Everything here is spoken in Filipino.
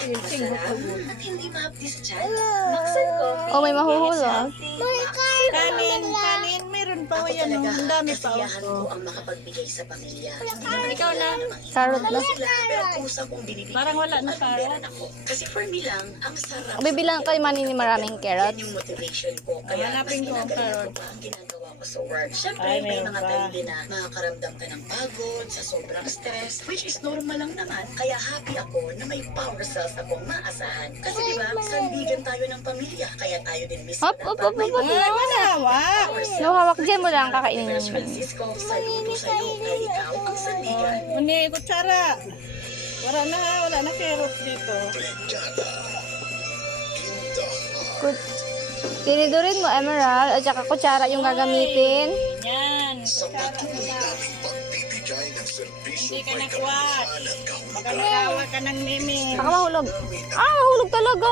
Masarap at hindi mahapdi sa tiyan. Maxan Coffee. Oh, may mahuhulog. Kanin, meron pa Ako yan. talaga, Ang dami pa. kasiyahan ko ang makapagbigay sa pamilya. Hindi naman Ikaw na. Carrot na. sila, pero kusa kong binibigay. Parang wala na kung carrot. meron ako. Kasi for me lang, ang sarap. Bibilang kayo manini maraming Yan carrots. yung motivation ko. Kaya Hanapin mas ko ang ginagawa carrot. ko pa ang ginagawa ko sa work. Siyempre, Ay, may meron mga pa. time din na makakaramdam ka ng pagod sa sobrang stress, which is normal lang naman. Kaya happy ako na may power cells akong maasahan. Kasi diba, sandigan tayo ng pamilya. Kaya tayo din mismo Hop, hop, hop, hop, hop. Ay, manawa. No, hawak dyan mo lang kakainin Pero naman. Francisco, saludo sa'yo kay ikaw ang sandigan. Muni, kutsara. Wala na carrots dito. Kut Tinidurin mo, Emerald, at saka kutsara yung gagamitin. Yan. Sa Kutsara patuloy na. naming pagbibigay ng serbisyo Hindi ka may nakuha. kapangyarihan at Baka kahulugan. makawa ka ng mimi. Baka mahulog. Ah, mahulog talaga.